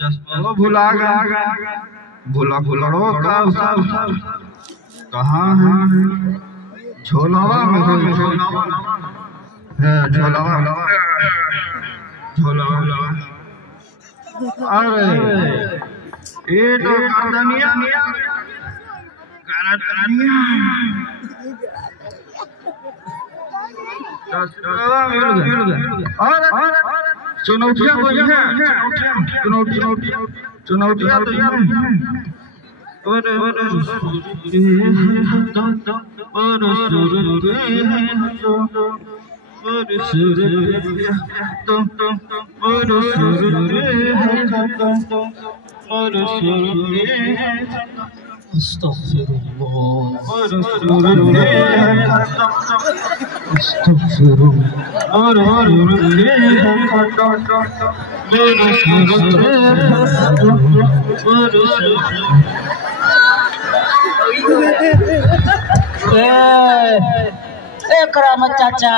चश्मा भुला गया भुला भुलड़ो का कहाँ है झोलावा में है झोलावा झोलावा अरे ये तो करदनिया चुनौतियां तो ये हैं चुनौतियां तो ये हैं करामत चाचा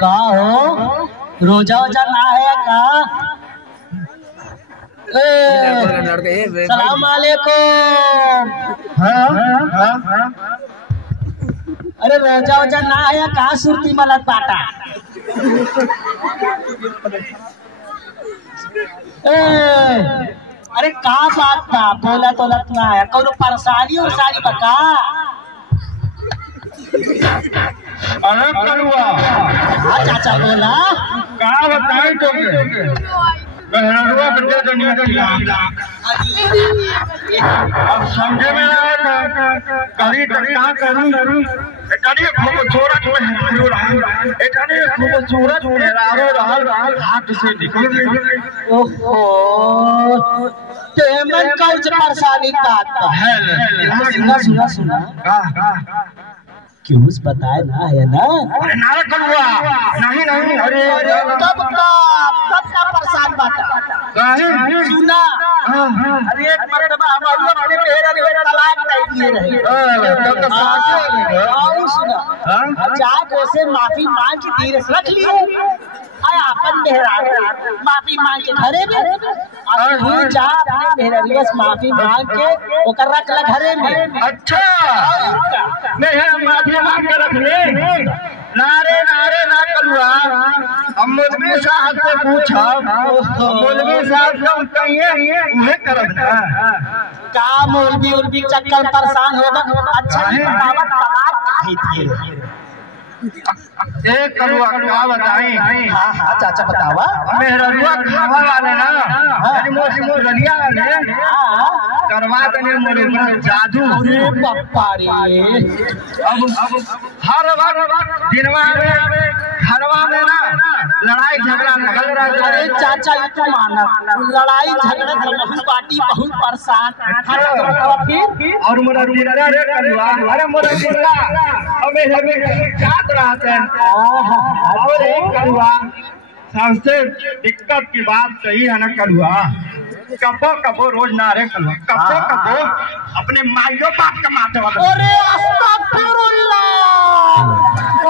का हो रोजा वोजा ना है का सलाम वालेकुम अरे रोजा वोजा ना है का सुरती मलत बाटा अरे का बात था बोला तोलत ना है कौन परेशानी उरेशानी बता अरे कलुआ हाँ चाचा बोला का बताई तो बहरुआ बच्चे दुनिया अब समझे में ना करी क्या करूं एटाने खूबसूरत एटाने खूबसूरत मेहरारो रहल हाथ से निकल गई ओहो तेमन कौन परेशानी बात है सुना क्यों बताए ना है ना अरे नारे कलुआ नहीं अरे कब का परेशान बाटा सुना अरे एक मर्तबा हमारे अपने मेहरा ने तलाक दे दिए रहे तब तो साथ आओ सुना जाके उसे माफी मांग के धीरे से रख लिए आया अपन मेहरा माफी मांग के घरे में और तू जा अपने मेहरा से माफी मांग के ओकर रख ला घरे में अच्छा नहीं माफी मांग के रख ले नारे ना कलुआ अब मौलवी साहब से पूछा मौलवी साहब को कहिए उन्हें करब का मौलवी चक्कर परेशान होगा अच्छा बाबा तलाक काहे दिए एक कलुआ का बताई हाँ चाचा बतावा मेहरुआ खावा वाले ना यानी मोर रलिया वाले करवा देने मोरे पर जादू अरे पप्पा रे अब हर वक्त दिनवा में घरवा में ना लड़ाई झगड़ा लगल रहा अरे चाचा ये तो माना लड़ाई झगड़ा बहुत पार्टी बहुत परेशान और मोरा रुला रे कलुआ अरे मोरा रुला हमें जात रहते हैं और एक कलुआ सबसे दिक्कत की बात सही है ना कलुआ कपो रोज ना रे कलुआ कपो अपने माइयो बाप का माथे वाला अरे अस्तगफिरुल्लाह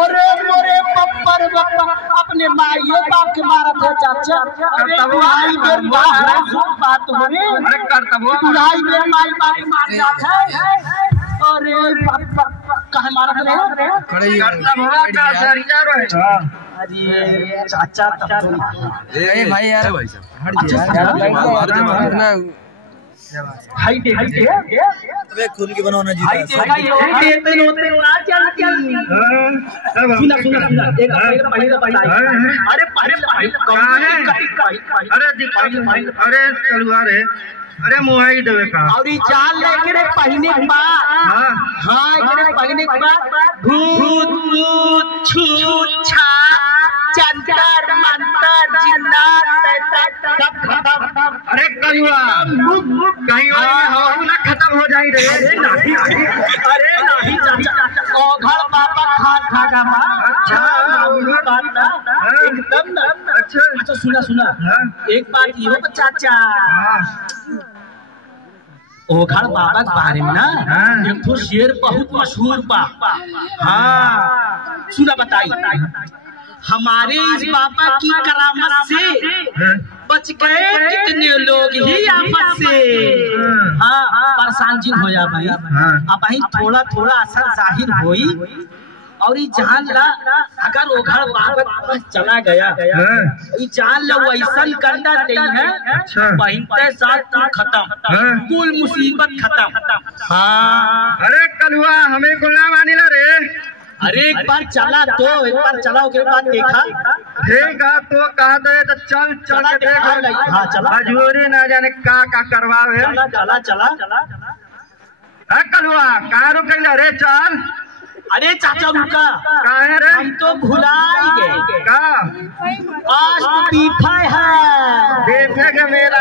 अरे मोरे पप्पर बप्पा अपने माइयो बाप के मारत है चाचा अरे भाई बेर बात हो रे अरे करतबो भाई बेर माई बाप के मार जात है अरे पप्पा कहे मारत रे करतबो का सरिया रहे अरे चाचा तब ए भाई यार भाई साहब हट जा इतना हाई दे अबे खून की बनवाना जी हाई दे होते ना चलती सुना एक पहले बताई अरे अरे कलुआ रे अरे मोहाई देवे का और ये जान लेके रे पहने के बाद हां ये पहने के बाद भूत छूत छा जंतर मंतर जिन्नात शैतान सब खत्म अरे कलुआ कहीं और हवा ना खत्म हो जाई रे अरे नहीं चाचा ओ घर पापा खा मां अच्छा बात ना एकदम ना अच्छा सुना एक बात ये चाचा ओघड़ बाबा के बारे में ना एक तो शेर बहुत मशहूर बा हाँ सुना बताई हमारे इस बाबा की करामत से बच गए कितने लोग ही आपस से। हाँ परेशान जिन हो जा भाई। अब भाई थोड़ा थोड़ा असर जाहिर होई और ये जान ला अगर ओघर बाबा चला गया ये जान ला वैसा कंडा नहीं है पहनते साथ तू खत्म कुल मुसीबत खत्म। हाँ अरे कलुआ हमें गुल्ला मानी ला रे। अरे एक बार चला तो एक बार चला के बाद देखा देखा तो कहा तो चल चल के देख। हाँ चला हजूरी ना जाने का करवावे। चला चला चला कलुआ कहाँ रुकेला रे चल। अरे चाचा रुका कहाँ रे हम तो भुला ही गए का आज तो पीफा है देखे के मेला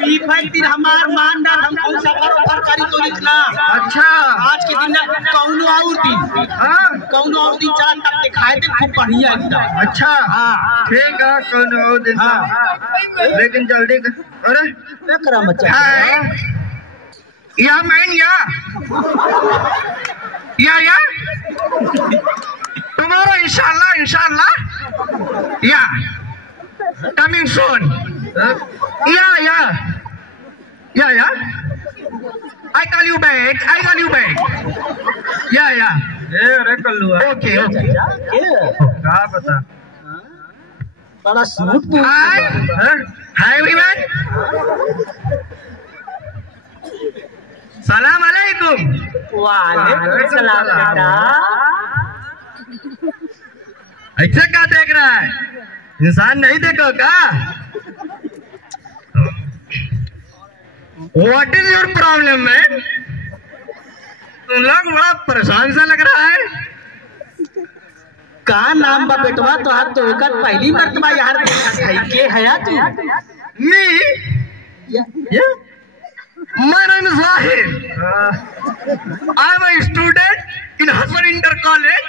पीफा दिन हमार मानदार हम कौन सा फर करी तो लिखना। अच्छा आज के दिन कौनो और दिन कौनो और दिन चला तब दिखाए दे खूब बढ़िया एकदम। अच्छा ठीक है कौनो और दिन लेकिन जल्दी अरे करा मचा या मैन या tomorrow inshallah yeah coming soon yeah I call you back yeah अरे कल्लुआ okay क्या पता बड़ा सूट hi everyone सलाम अलैकुम। वालेकुम सलाम बेटा। ऐसा क्या देख रहा है इंसान नहीं देखो का। What is your problem man. तुम लोग बड़ा परेशान सा लग रहा है। का नाम बा बेटवा तो हाथ तो एक पहली मर्तबा यार के है तू मी My name is Zahir. I am a student in Hassan Inter College.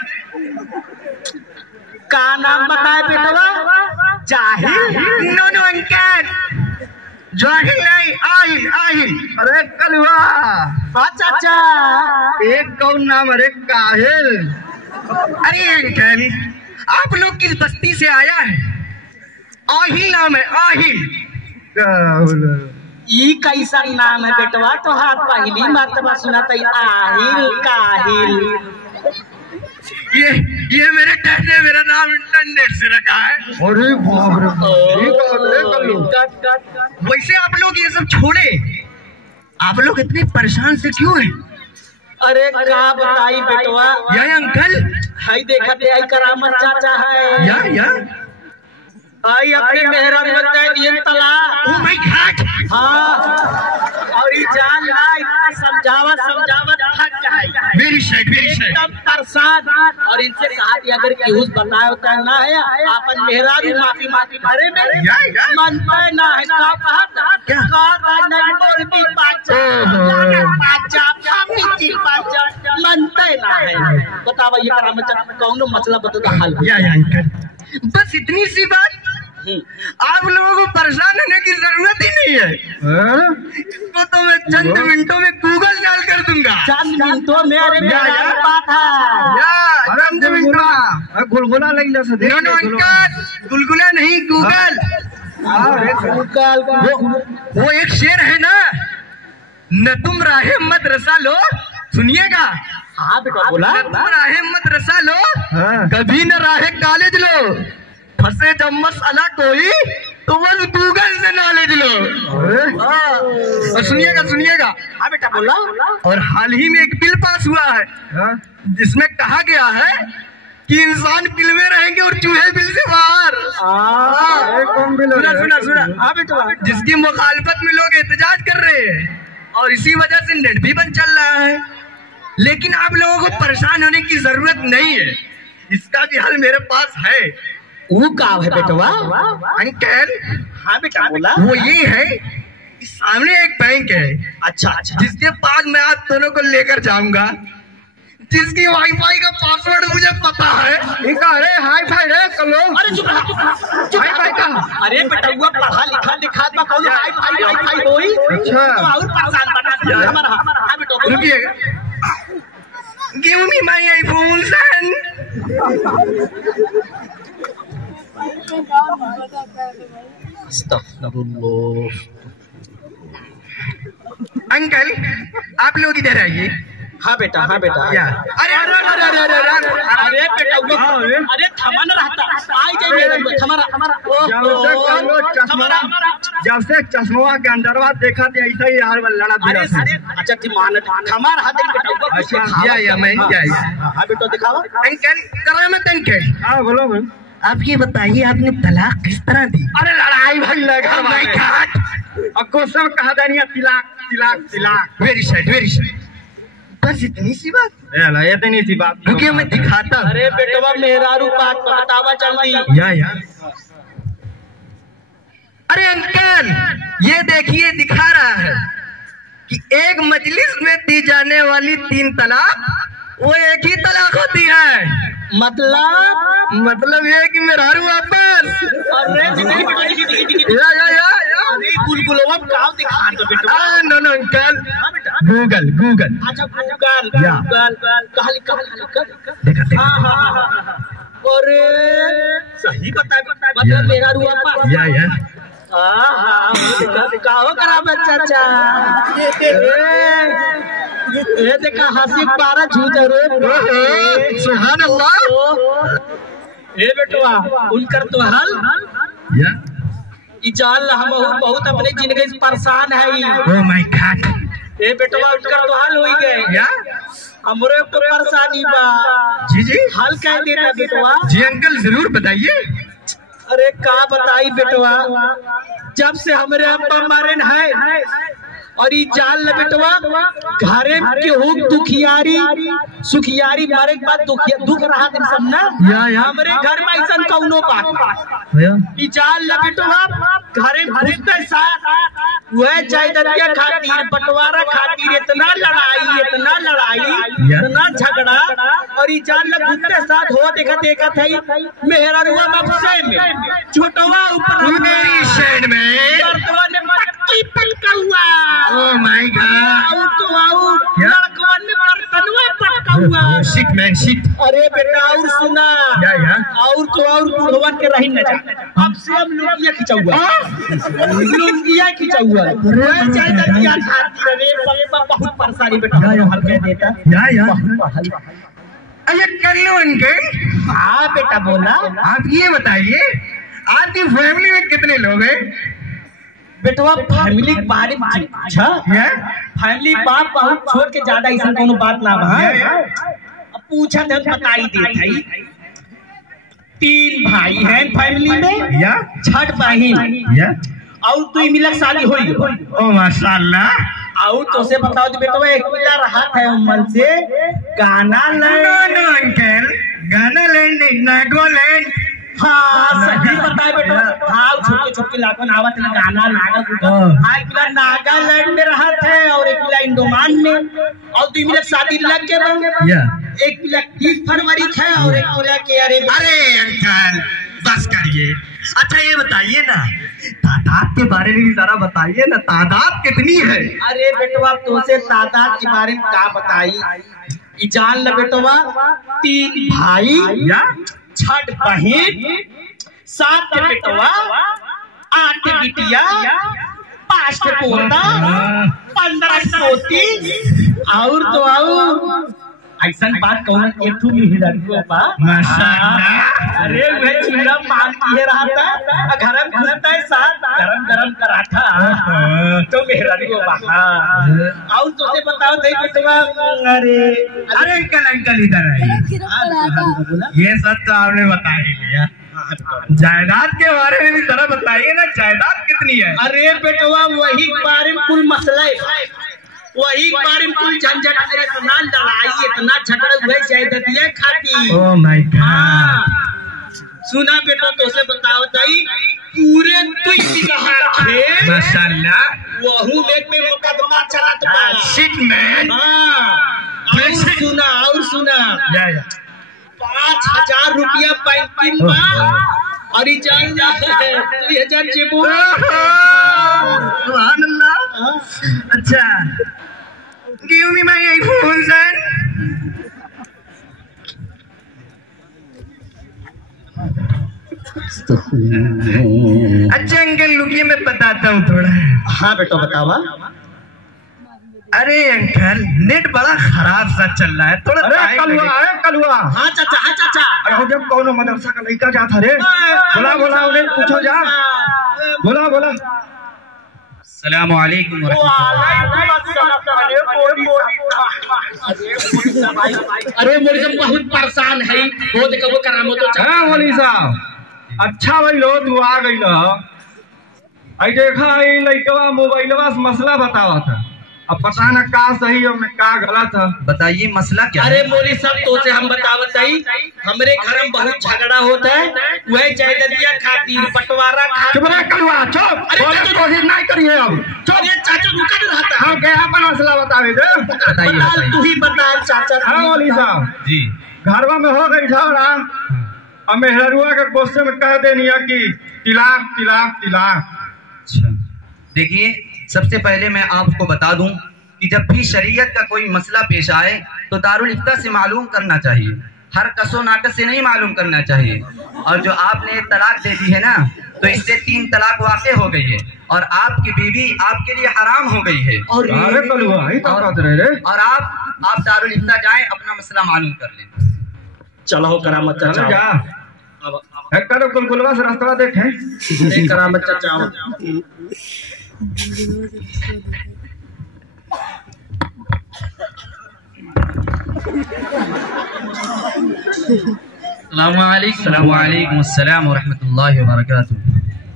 का नाम बताए बेटवा। जाहिल No अंकल जाहिल नहीं आहिल। अरे कलुआ हाँ चाचा एक कौन नाम अरे काहिल। अरे अंकल आप लोग किस बस्ती से आया है। आहिल नाम है आहिल। ये कैसा नाम है बेटवा तो हाथ पहली मर्तबा सुना था आहिल काहिल। ये मेरे डैड ने मेरा नाम इंटरनेट से रखा है। अरे बाप रे वैसे आप लोग ये सब छोड़े आप लोग इतने परेशान से क्यों हैं। अरे क्या बताई बेटवा या अंकल हाई देखा थे आई करामत चाचा है या आई अपने मेहरान में कह दिए तला। ओह माय गॉड हाँ और ये जान ला इतना समझावत थक जाए मेरी साइड एकदम परेशान और इनसे कहा कि अगर केहू बताया होता है ना है अपन मेहरान माफी भरे में मन पे ना है का कहा क्या नहीं बोलती पाचा मन पे ना है। बतावा ये करामत कौन मसला बता हल या अंकल बस इतनी सी बात। आप लोगों को परेशान होने की जरूरत ही नहीं है। इसको तो मैं चंद मिनटों में गूगल डाल कर दूंगा। चंद मिनटों में अरे बात है चंद मिनटों गुलगुला लग जा सकते अंकल गुलगुला नहीं गूगल। वो एक शेर है ना न तुम राहे मत रसा लो सुनिएगा। हाँ बेटा बोला न तुम राहे मत रसा लो कभी न राहे कॉलेज लो फंसे जब मसला कोई तो बस गूगल से नॉलेज लो। और सुनिएगा हाँ बेटा बोला। और हाल ही में एक बिल पास हुआ है जिसमें कहा गया है कि इंसान बिल में रहेंगे और चूहे बिल से बाहर। सुना हाँ बेटा जिसकी मुखालफत में लोग एहतजाज कर रहे हैं और इसी वजह से नेट भी बंद चल रहा है। लेकिन आप लोगों को परेशान होने की जरूरत नहीं है इसका भी हल मेरे पास है। वो काम है बेटवा अंकल। हाँ बेटा बोला। वो ये है सामने एक बैंक है अच्छा जिसके पास मैं आप दोनों को लेकर जाऊंगा जिसकी वाईफाई का पासवर्ड मुझे पता है। अरे हाई फाई रे कलो। अरे चुप हाई का अरे बेटा वो पढ़ा लिखा कौन हाई फाई होई। अच्छा तो और परेशान बता हमारा। हाँ बेटा रुकिएगा Give me my iPhone son uncle आप लोग इधर आइए। हाँ बेटा हाँ बेटा। या अरे अरे अरे अरे अरे अरे बेटा अरे थमा न रहता आई जाइए हमारा जब से चश्मा के अंदरवा देखा थे ऐसा ही यार लड़ा दिया। अच्छा मान हमारा हाथ बेटा या मैं क्या। हाँ बेटा दिखाओ अंकल करो मत अंकल। हाँ बोलो बोलो। आप ये बताइए आपने तलाक किस तरह दी? अरे लड़ाई भाई लगा आपको सब कहा दानिया तिलाक तिलाक तिलाक। वेरी सैड बस इतनी सी बात? इतनी सी बात रुकिए मैं दिखाता। अरे बेटवा मेरा रूपात बतावा जल्दी। या अरे अंकल ये देखिए दिखा रहा है कि एक मजलिस में दी जाने वाली 3 तलाक वो एक ही तलाक होती है। मतलब ये कि मेरा वापस। बुलबुलवा काव दिखा दो बेटा। No uncle Google Google. अच्छा गूगल देखा। अरे सही बता मतलब मेरा वापस। या दिखाओ करा बच्चा। ये देखा हंसी पारा झूठ रे। सुभान अल्लाह। ए बेटवा उनकर तो हाल या इजाल हम बहुत अपने जिंदगी से परेशान है। Oh my God. ए बेटवा उनकर तो हाल हो गए या हमरे तो परेशानी बा। जी हाल कह देता बेटवा। जी अंकल जरूर बताइए। अरे का बताई बेटवा जब से हमरे अब्बा मारे है और ये जाल न बेटवा घरे के हो दुखियारी सुखियारी मारे के बाद दुख रहा दिन सब ना। हमरे घर में ऐसा कौनो बात ई जाल न बेटवा घरे घुसते साथ वह जायदादिया खातिर बंटवारा खातिर इतना लड़ाई इतना झगड़ा और ई जाल न घुसते साथ हो देखा थे मेहरा रुआ बक्से में छोटवा ऊपर मेरी शेड में पक्की पलका हुआ। Oh my God. लड़कवन में बर्तनवा पटका हुआ। Shit man shit. अरे बेटा और सुना या और बुढ़वन के रही न जा। अब से हम लुंगिया खिंचा हुआ जायदादिया खातिर रे बहुत परेशानी बेटा हल कह देता। या अरे कर लो अंकल। हाँ बेटा बोला। आप ये बताइए आपकी फैमिली में कितने लोग हैं? बेटवा फैमिली के बारे में फैमिली बाप बहुत छोड़ के ज्यादा ऐसा कोनो बात ना अब पूछा थे बताई दे। 3 भाई हैं फैमिली में या 6 बहन या और 2 मिलक शादी हुई। ओ माशाल्लाह। और तो से बताओ तो बेटवा एक मिला रहा था मन से गाना नो अंकल गाना लैंड नागालैंड। हाँ सही बताए बेटा। हाँ छोटे लाखन आवत ना गाना एक मिला नागालैंड में रहा थे और एक मिला इंडोमान में और 2 मिला शादी लग के एक मिला 30 फरवरी थे और एक मिला के अरे अंकल बस करिए। अच्छा ये बताइए ना तादाद के बारे में भी जरा बताइए ना तादाद कितनी है? अरे बेटवा तो से तादाद के बारे में क्या बताई जान ल बेटवा 3 भाई या 6 बहन 7 बेटवा 8 बिटिया 5 पोता 15 पोती और तो ऐसा बात कहूँ एक माशाल्लाह। अरे वह चूल्हा मान किए रहा था घर में घुसता है साथ गरम करा था तो मेरा और तो से बताओ दे बेटवा। अरे अंकल इधर आइए। ये सब तो आपने बता ही लिया। जायदाद के बारे में भी जरा बताइए ना जायदाद कितनी है? अरे बेटवा वही बारे में कुल मसला है वही बारे में कुल झंझट इतना लड़ाई इतना झगड़ा हुआ जायदादिया खाती। Oh my God. सुना बेटा तो से बताओ ताई पूरे माशाल्लाह वहू में मुकदमा चला था। Shit man. और सुना 5000 रुपया बैंक और 2000 जेबू। सुभान अल्लाह। अच्छा give me my iPhone sir. अच्छा अंकल लुकिए मैं बताता हूँ थोड़ा। हाँ बेटो बतावा। अरे अंकल नेट बड़ा खराब सा चल रहा है थोड़ा। अरे कलुआ। हाँ चाचा, हाँ चाचा। अरे जब कौन मदरसा का लड़का जाता रे, बोला उन्हें पूछो जा, बोला। अस्सलाम वालेकुम। अरे मोली साहब बहुत परेशान है, वो देखो वो करामो तो। हाँ मोली साहब अच्छा भाई लो तू आ गई ना। आई देखा आई लड़कवा मोबाइलवा से मसला बतावा था, अब पता न का सही और का गलत है। बताइए मसला क्या है? अरे मोली साहब तो से हम बतावत है, हमरे घर में बहुत झगड़ा होता है, वही जायदादिया खातिर बंटवारा खातिर। चुप रह कलुआ, चुप। अरे कोशिश नहीं करिए अब। अरे चाचा रुका नहीं रहता। हाँ क्या अपन मसला बतावे दे। बताइए तू ही बता चाचा। हाँ मौली साहब जी घरवा में हो गई झगड़ा, अब मेहरुआ के गुस्से में कह देनी है कि तिलाक तिलाक तिलाक। अच्छा देखिए, सबसे पहले मैं आपको बता दूं कि जब भी शरीयत का कोई मसला पेश आए तो दारुल इफ्ता से मालूम करना चाहिए, हर कसो नाकस से नहीं मालूम करना चाहिए। और जो आपने तलाक दे दी है ना, तो इससे 3 तलाक वाक़ई हो गई है और आपकी बीवी आपके लिए हराम हो गई है। और आप दारुल इफ्ता जाएं, अपना मसला मालूम कर लें। चलो करामत चाचा जा करो कुलकुलवा से रास्ता देखें। करामत चाचा। वालेकुम अस्सलाम व रहमतुल्लाहि व बरकातुहू।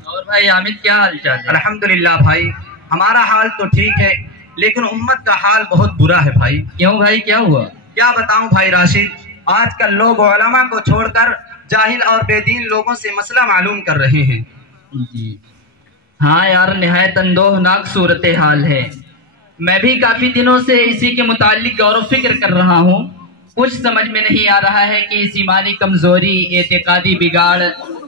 और भाई हामिद क्या हाल चाल है? अल्हम्दुलिल्लाह भाई, हमारा हाल तो ठीक है लेकिन उम्मत का हाल बहुत बुरा है भाई। क्यों भाई क्या हुआ? क्या बताऊं भाई राशिद, आजकल लोग उलमा को छोड़कर जाहिल और बेदीन लोगों से मसला मालूम कर रहे हैं। जी हाँ यार, निहायत अंदोहनाक सूरत हाल है। मैं भी काफी दिनों से इसी के मुताल्लिक गौर व फिक्र कर रहा हूँ। कुछ समझ में नहीं आ रहा है कि इस ईमानी कमजोरी, एतिकादी बिगाड़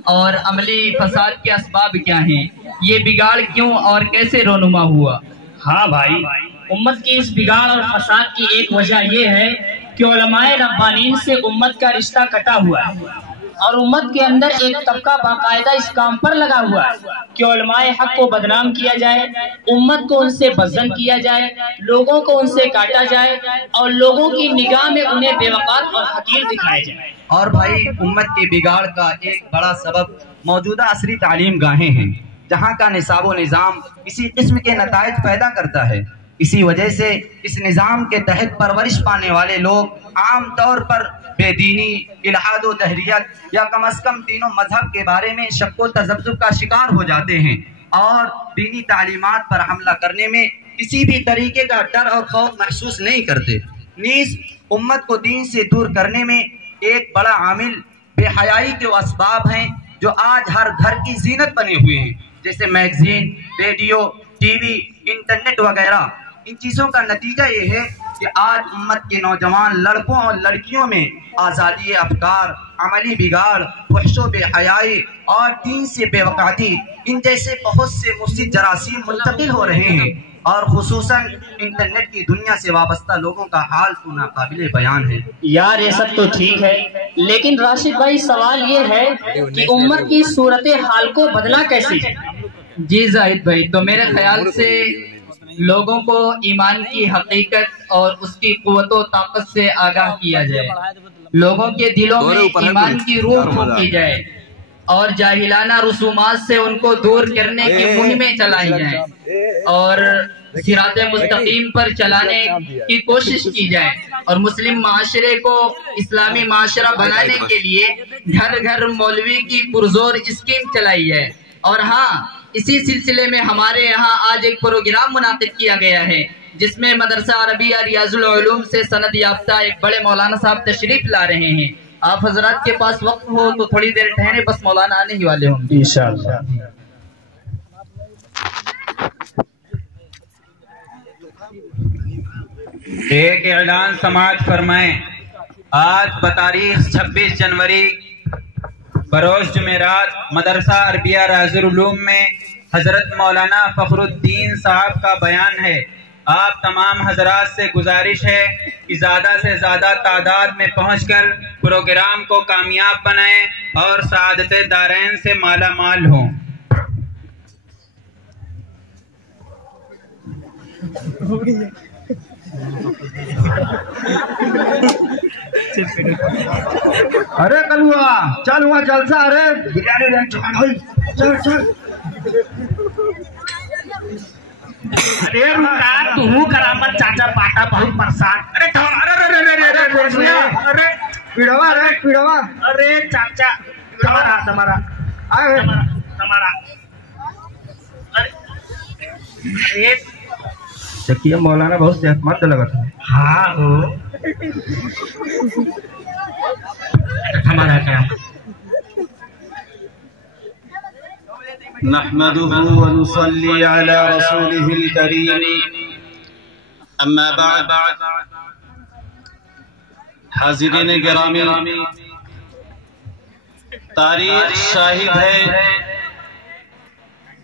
और अमली फसाद के असबाब क्या हैं। ये बिगाड़ क्यों और कैसे रोनुमा हुआ? हाँ भाई, उम्मत की इस बिगाड़ और फसाद की एक वजह ये है कि उलमाए रब्बानीन से उम्मत का रिश्ता कटा हुआ है और उम्मत के अंदर एक तबका बाकायदा इस काम पर लगा हुआ है कि उलमाए हक को बदनाम किया जाए, उम्मत को उनसे बज़्ज़न किया जाए, लोगों को उनसे काटा जाए और लोगों की निगाह में उन्हें बेवकात और हकीर दिखाया जाए। और भाई उम्मत के बिगाड़ का एक बड़ा सबब मौजूदा असरी तालीम गाहें हैं, जहाँ का निसाब व निज़ाम इसी किस्म के नताइज पैदा करता है। इसी वजह से इस निज़ाम के तहत परवरिश पाने वाले लोग आम तौर पर बेदीनी, इल्हाद व तहरीयत या कम अज कम तीनों मजहब के बारे में शक व तज़ब्ज़ुब का शिकार हो जाते हैं और दीनी तालीमात पर हमला करने में किसी भी तरीके का डर और खौफ महसूस नहीं करते। नीज़ उम्मत को दीन से दूर करने में एक बड़ा आमिल बेहयाई के असबाब हैं जो आज हर घर की जीनत बने हुए हैं, जैसे मैगजीन, रेडियो, टीवी, इंटरनेट वगैरह। इन चीज़ों का नतीजा ये है कि आज उम्मत के नौजवान लड़कों और लड़कियों में आज़ादी अफकार, अमली बिगाड़, फहशो बेहयाई और दीन से बेवकाती, इन जैसे बहुत से मुफसिद जरासीम मुंतकिल हो रहे हैं और खुसूसन इंटरनेट की दुनिया से वाबस्ता लोगों का हाल तो नाकाबिले बयान है। यार ये सब तो ठीक है, लेकिन राशिद भाई सवाल ये है कि उम्मत की सूरत हाल को बदला कैसे जाए? जी जाहिद भाई, तो मेरे ख्याल से लोगों को ईमान की हकीकत और उसकी क़ुव्वत व ताकत से आगाह किया जाए, लोगों के दिलों में ईमान की रूह फूंकी जाए और जाहिलाना रसूमात से उनको दूर करने की मुहिमें चलाई जाएं और सिराते मुस्तकीम पर चलाने की कोशिश की जाए और मुस्लिम माशरे को इस्लामी माशरा बनाने के लिए घर घर मौलवी की पुरजोर स्कीम चलाई जाए। और हाँ, इसी सिलसिले में हमारे यहाँ आज एक प्रोग्राम मुनाकिद किया गया है जिसमें मदरसा अरबिया रियाजुल उलूम से सनद याफ्ता एक बड़े मौलाना साहब तशरीफ ला रहे हैं। आप हजरात के पास वक्त हो तो थोड़ी देर ठहरे, बस मौलाना आने ही वाले होंगे इंशाअल्लाह। एक ऐलान समाज फरमाएं। आज बतारीख 26 जनवरी बरोज जुमेरात मदरसा अरबिया रियाजुल उलूम में हजरत मौलाना फखरुद्दीन साहब का बयान है। आप तमाम हजरात से गुजारिश है कि ज़्यादा से ज़्यादा तादाद में पहुंचकर प्रोग्राम को कामयाब बनाएं। और सादत दारैन से माला माल हों। अरे कलुआ चल हुआ जलसा, अरे बिरयानी चल चल। अरे रुका तू करामत चाचा पाटा बहुत परेशान। अरे अरे पीड़वा रे पीड़वा। अरे चाचा तुम्हारा अरे देखिए मौलाना बहुत सेहतमंद लगा था। हाँ हो हमारा क्या नहमदुहु व नुसल्ली अला रसूलिहिल करीम, अम्मा बाद। हाज़िरीन गिरामी, तारीख शाहिद है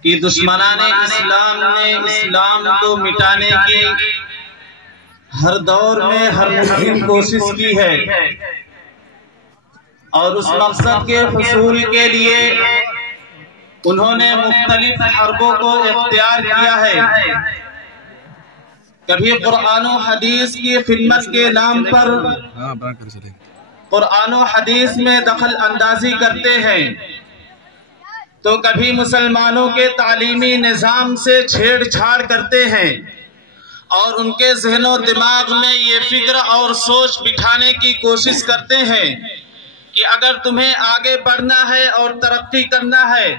कि दुश्मनाने इस्लाम ने इस्लाम को मिटाने की हर दौर में हर मुमकिन कोशिश की है और उस मकसद के हुसूल के लिए उन्होंने मुख्तलिफ हरबों को इख्तियार किया है। कभी कुरान और हदीस की खिदमत के नाम पर कुरान और हदीस में दखल अंदाजी करते हैं, तो कभी मुसलमानों के तालीमी निज़ाम से छेड़छाड़ करते हैं और उनके ज़हनो दिमाग में ये फिक्र और सोच बिठाने की कोशिश करते हैं कि अगर तुम्हें आगे बढ़ना है और तरक्की करना है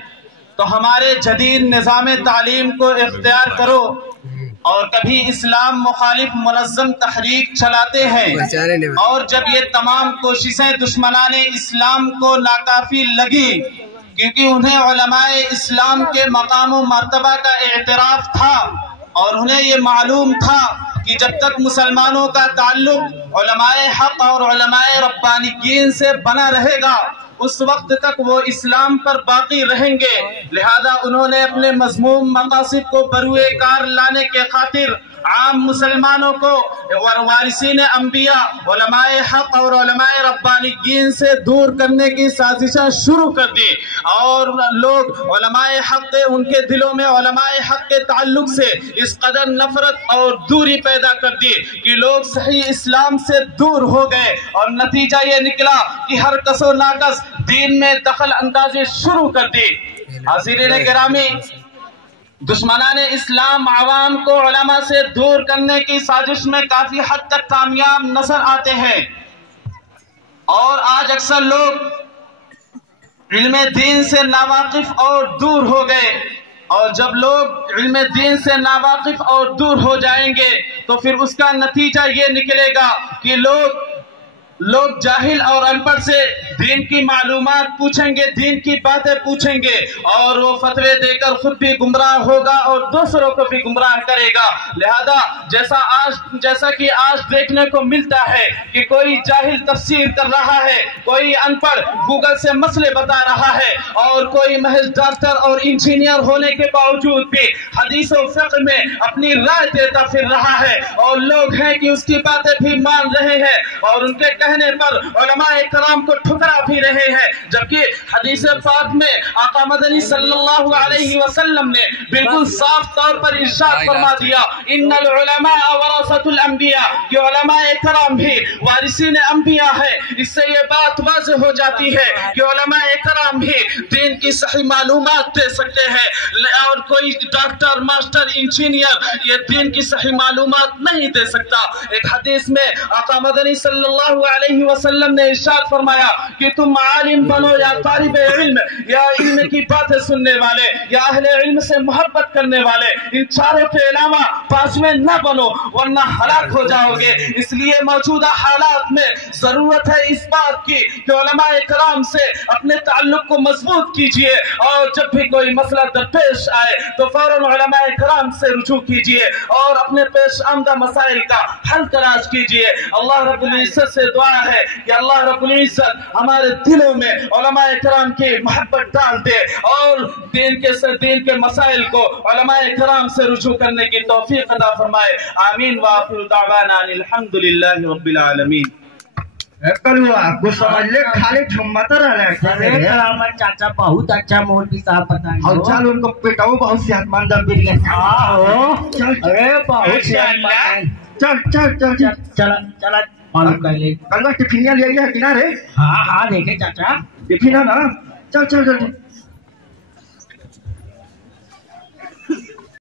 तो हमारे जदीद निज़ाम तालीम को इख्तियार करो। और कभी इस्लाम मुखालिफ मुनज़्ज़म तहरीक चलाते हैं और जब ये तमाम कोशिशें दुश्मनाने इस्लाम को नाकाफी लगी, क्योंकि उन्हें उलमाए इस्लाम के मकाम व मर्तबा का एतराफ़ था और उन्हें ये मालूम था कि जब तक मुसलमानों का ताल्लुक उलमाए हक और उलमाए रब्बानियीन से बना रहेगा उस वक्त तक वो इस्लाम पर बाकी रहेंगे। लिहाजा उन्होंने अपने मज़मूम मकासिद को बरूए कार लाने के खातिर आम मुसलमानों को वारिसीन अंबिया उलमाए हक और उलमाए रब्बानियीन से दूर करने की साजिशें शुरू कर दी और लोग उलमाए हक के उनके दिलों में उलमाए हक के ताल्लुक से इस कदर नफरत और दूरी पैदा कर दी कि लोग सही इस्लाम से दूर हो गए और नतीजा ये निकला कि हर कसो नाकस दीन में दखल अंदाजी शुरू कर दी। हाज़िरीन गिरामी, दुश्मनाने इस्लाम आवाम को उलमा से दूर करने की साजिश में काफी हद तक कामयाब नजर आते हैं और आज अक्सर लोग इल्मे दीन से नावाकिफ और दूर हो गए और जब लोग इल्मे दीन से नावाकिफ और दूर हो जाएंगे तो फिर उसका नतीजा ये निकलेगा कि लोग जाहिल और अनपढ़ से दीन की मालूमात पूछेंगे, दीन की बातें पूछेंगे और वो फतवे देकर खुद भी गुमराह होगा और दूसरों को भी गुमराह करेगा। लिहाजा जैसा कि आज देखने को मिलता है कि कोई जाहिल तफसीर कर रहा है, कोई अनपढ़ गूगल से मसले बता रहा है और कोई महज डॉक्टर और इंजीनियर होने के बावजूद भी हदीस और फिक्र में अपनी राय देता फिर रहा है और लोग हैं कि उसकी बातें भी मान रहे हैं और उनके कहने पर उलमाए कराम को ठुकरा भी रहे हैं। जबकि हदीस पाक में आका मदनी सल्लल्लाहु अलैहि वसल्लम ने बिल्कुल साफ तौर पर इरशाद फरमा दिया, इन्नल उलमा वरसतुल अंबिया, कि उलमाए कराम भी वारिसीन अंबिया है। इससे ये बात वाज़ेह हो जाती है कि उलमाए कराम भी दीन की सही मालूमात दे सकते हैं और कोई डॉक्टर मास्टर इंजीनियर ये दीन की सही मालूमात नहीं दे सकता। एक हदीस में आका मदनी सल्लल्लाहु अलैहि वसल्लम ने इरशाद फरमाया कि तुम आलिम बनो या तालिब इल्म या इल्म की बातें सुनने वाले या अहले इल्म से मोहब्बत करने वाले, इन चारों के अलावा पास में न बनो वरना हलाक हो जाओगे। इसलिए मौजूदा हालात में जरूरत है इस बात की कि उलमाए कराम से अपने ताल्लुक को मजबूत कीजिए और जब भी कोई मसला दरपेश आए तो फौरन उलमाए कराम से रुजू कीजिए और अपने पेश आमदा मसाइल का हल तलाश कीजिए। अल्लाह रब्बुल इज्जत से दुआ है कि अल्लाह रब्बुल इज्जत हमारे दिलों में उलमाए कराम की मोहब्बत डाल दे और दीन के मसाइल को उलमाए कराम से रुजू करने की तौफीक अता फरमाए। आमीन व आखिरु दावाना अनिल हम्दुलिल्लाहि रब्बिल आलमीन। कलुआ कुछ समझ ले, खाली झुम्मत अरे हमारे चाचा बहुत अच्छा मौलवी साहब बताए। और चल उनको पेटाओ, बहुत सेहतमंद बिरयानी। चल अरे बहुत सेहतमंद। चल चल चल चल चला चला मालूम कर ले। कलुआ टिफिनिया ले आइए किनारे। हाँ हाँ देखे चाचा टिफिन है ना, चल चल चल